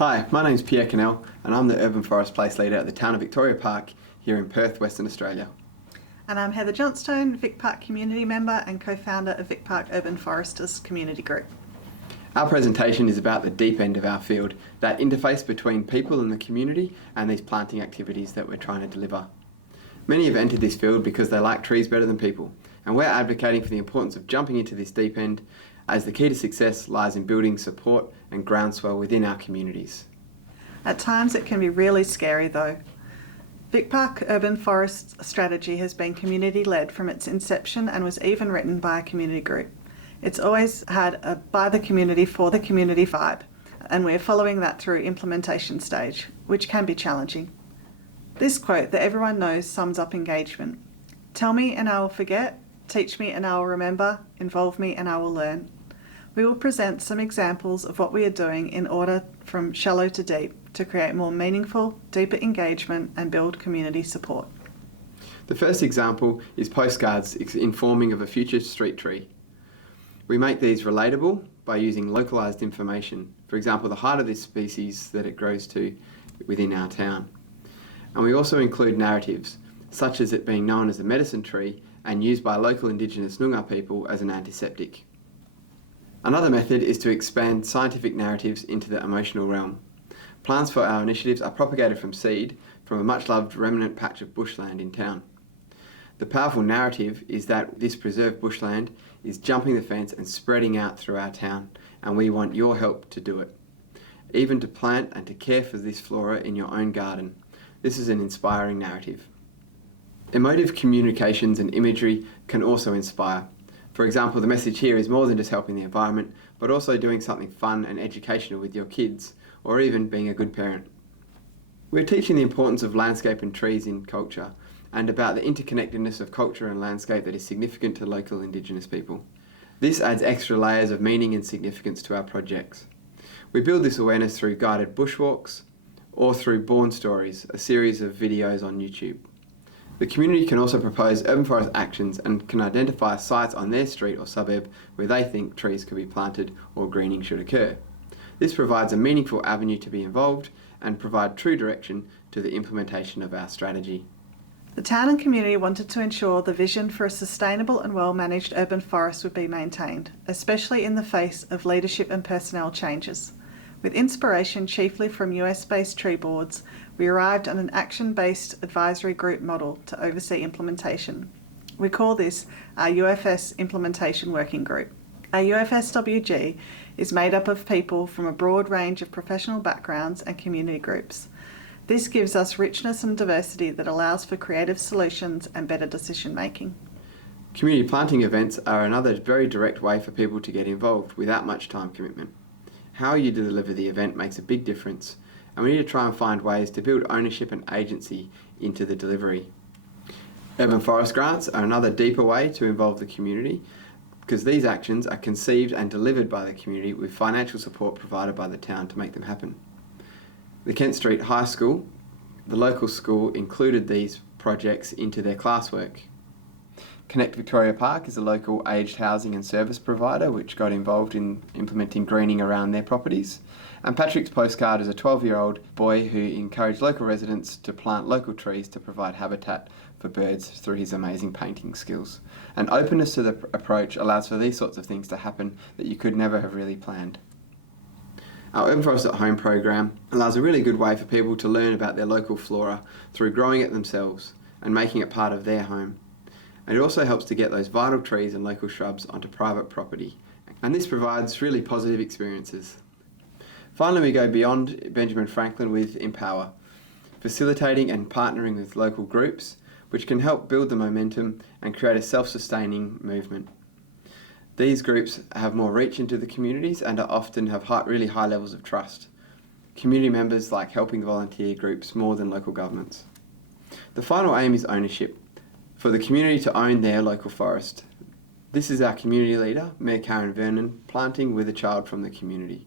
Hi, my name's Pierre Quesnel and I'm the Urban Forest Place Leader at the town of Victoria Park here in Perth, Western Australia. And I'm Heather Johnstone, Vic Park Community Member and co-founder of Vic Park Urban Foresters Community Group. Our presentation is about the deep end of our field, that interface between people and the community and these planting activities that we're trying to deliver. Many have entered this field because they like trees better than people, and we're advocating for the importance of jumping into this deep end, as the key to success lies in building support and groundswell within our communities. At times it can be really scary though. Vic Park Urban Forest strategy has been community-led from its inception and was even written by a community group. It's always had a by the community for the community vibe, and we're following that through implementation stage, which can be challenging. This quote that everyone knows sums up engagement. Tell me and I will forget, teach me and I will remember, involve me and I will learn. We will present some examples of what we are doing in order from shallow to deep to create more meaningful, deeper engagement and build community support. The first example is postcards informing of a future street tree. We make these relatable by using localised information, for example the height of this species that it grows to within our town. And we also include narratives, such as it being known as a medicine tree and used by local Indigenous Noongar people as an antiseptic. Another method is to expand scientific narratives into the emotional realm. Plants for our initiatives are propagated from seed from a much-loved remnant patch of bushland in town. The powerful narrative is that this preserved bushland is jumping the fence and spreading out through our town, and we want your help to do it. Even to plant and to care for this flora in your own garden. This is an inspiring narrative. Emotive communications and imagery can also inspire. For example, the message here is more than just helping the environment, but also doing something fun and educational with your kids, or even being a good parent. We're teaching the importance of landscape and trees in culture, and about the interconnectedness of culture and landscape that is significant to local Indigenous people. This adds extra layers of meaning and significance to our projects. We build this awareness through guided bushwalks, or through Born Stories, a series of videos on YouTube. The community can also propose urban forest actions and can identify sites on their street or suburb where they think trees could be planted or greening should occur. This provides a meaningful avenue to be involved and provide true direction to the implementation of our strategy. The town and community wanted to ensure the vision for a sustainable and well-managed urban forest would be maintained, especially in the face of leadership and personnel changes. With inspiration chiefly from US-based tree boards, we arrived at an action-based advisory group model to oversee implementation. We call this our UFS Implementation Working Group. Our UFSWG is made up of people from a broad range of professional backgrounds and community groups. This gives us richness and diversity that allows for creative solutions and better decision making. Community planting events are another very direct way for people to get involved without much time commitment. How you deliver the event makes a big difference, and we need to try and find ways to build ownership and agency into the delivery. Urban forest grants are another deeper way to involve the community, because these actions are conceived and delivered by the community with financial support provided by the town to make them happen. The Kent Street High School, the local school, included these projects into their classwork. Connect Victoria Park is a local aged housing and service provider which got involved in implementing greening around their properties. And Patrick's Postcard is a 12-year-old boy who encouraged local residents to plant local trees to provide habitat for birds through his amazing painting skills. And openness to the approach allows for these sorts of things to happen that you could never have really planned. Our Urban Forest at Home program allows a really good way for people to learn about their local flora through growing it themselves and making it part of their home. And it also helps to get those vital trees and local shrubs onto private property. And this provides really positive experiences. Finally, we go beyond Benjamin Franklin with Empower, facilitating and partnering with local groups, which can help build the momentum and create a self-sustaining movement. These groups have more reach into the communities and often have really high levels of trust. Community members like helping volunteer groups more than local governments. The final aim is ownership, for the community to own their local forest. This is our community leader, Mayor Karen Vernon, planting with a child from the community.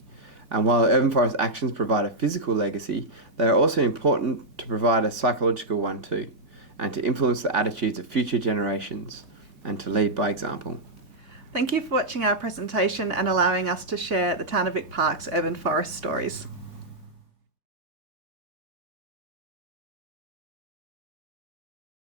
And while urban forest actions provide a physical legacy, they are also important to provide a psychological one too, and to influence the attitudes of future generations, and to lead by example. Thank you for watching our presentation and allowing us to share the town of Vic Park's urban forest stories.